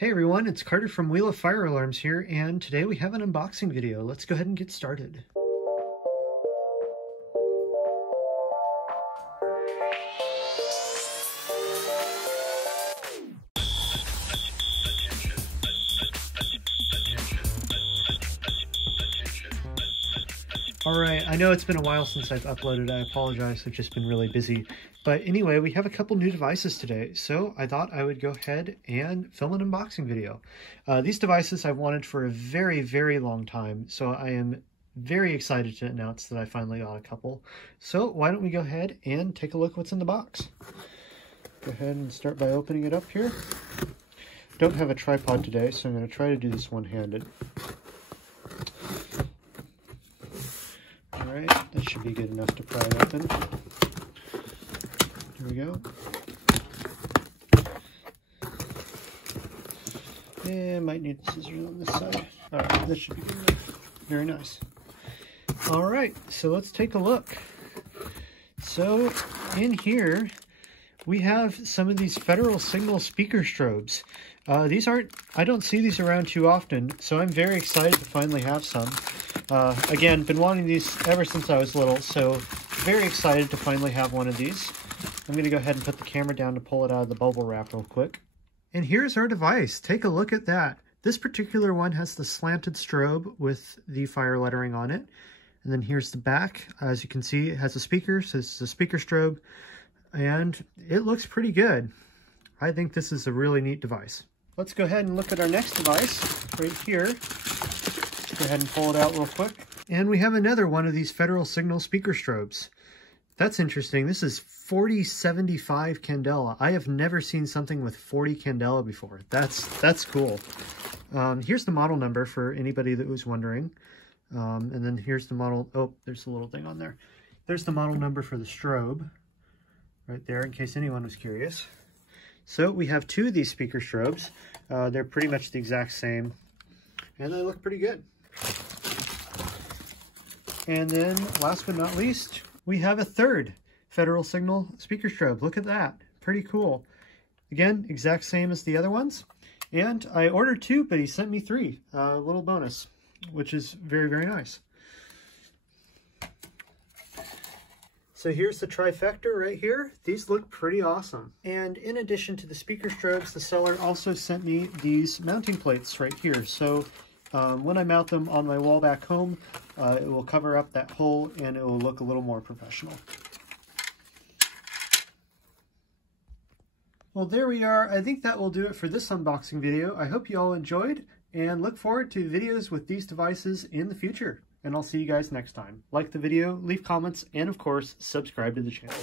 Hey everyone, it's Carter from Wheel of Fire Alarms here, and today we have an unboxing video. Let's go ahead and get started. Alright, I know it's been a while since I've uploaded. I apologize, I've just been really busy. But anyway, we have a couple new devices today, so I thought I would go ahead and film an unboxing video. These devices I've wanted for a very, very long time, so I am very excited to announce that I finally got a couple. So why don't we go ahead and take a look what's in the box. Go ahead and start by opening it up here. Don't have a tripod today, so I'm going to try to do this one-handed. Alright, that should be good enough to pry it open. Here we go. And might need scissors on this side. Alright, that should be good enough. Very nice. Alright, so let's take a look. So, in here, we have some of these Federal Signal speaker strobes. I don't see these around too often, so I'm very excited to finally have some. Again, been wanting these ever since I was little, so very excited to finally have one of these. I'm going to go ahead and put the camera down to pull it out of the bubble wrap real quick. And here's our device. Take a look at that. This particular one has the slanted strobe with the fire lettering on it. And then here's the back. As you can see, it has a speaker, so this is a speaker strobe. And it looks pretty good. I think this is a really neat device. Let's go ahead and look at our next device right here. Go ahead and pull it out real quick. And we have another one of these Federal Signal speaker strobes. That's interesting. This is 4075 candela. I have never seen something with 40 candela before. That's cool. Here's the model number for anybody that was wondering. And then here's the model. Oh, there's a little thing on there. There's the model number for the strobe right there, in case anyone was curious. So we have two of these speaker strobes. They're pretty much the exact same, and they look pretty good. And then last but not least, we have a third Federal Signal speaker strobe. Look at that, pretty cool. Again, exact same as the other ones. And I ordered two, but he sent me three, a little bonus, which is very, very nice. So here's the trifecta right here. These look pretty awesome. And in addition to the speaker strobes, the seller also sent me these mounting plates right here. So when I mount them on my wall back home, it will cover up that hole and it will look a little more professional. Well, there we are. I think that will do it for this unboxing video. I hope you all enjoyed and look forward to videos with these devices in the future. And I'll see you guys next time. Like the video, leave comments, and of course, subscribe to the channel.